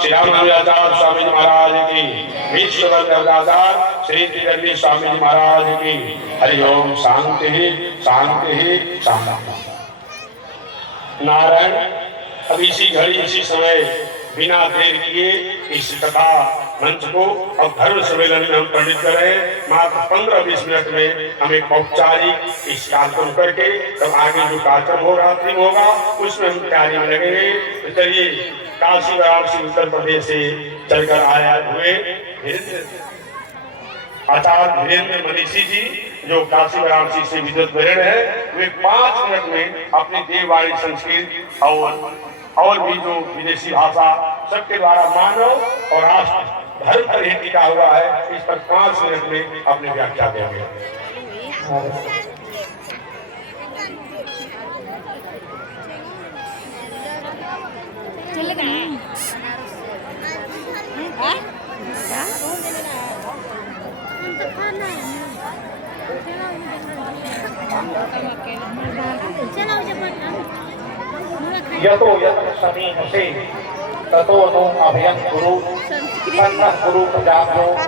श्री रामानुजाचार्य स्वामी जी महाराज की, विश्व वल्लभाचार्य श्री त्रिवेणी स्वामी जी महाराज की। हरि ओम। शांति शांति शांति। नारायण, अब इसी घड़ी इसी समय बिना देर किए इस कथा मंच को अब धर्म सम्मेलन में हम पंडित करें। मात्र 15-20 मिनट में हम एक औपचारिक इस कार्यक्रम करके तब आगे जो कार्यक्रम होगा उसमें हम तैयारी में लगेंगे। तो चलिए, काशी वाराणसी उत्तर प्रदेश से चलकर आया हुए आचार्य धीरेन्द्र मनीषी जी, जो काशी वाराणसी से विद्वत वरण है, वे 5 मिनट में अपनी देववाणी संस्कृत और भी जो विदेशी भाषा सबके द्वारा मानव और राष्ट्र धर्म पर ही टिका हुआ है, इस पर 5 मिनट में अपनी व्याख्या देंगे। यतो यत्र समीपसे ततो नो अभयं गुरु, ततः गुरु प्रजाभ्यो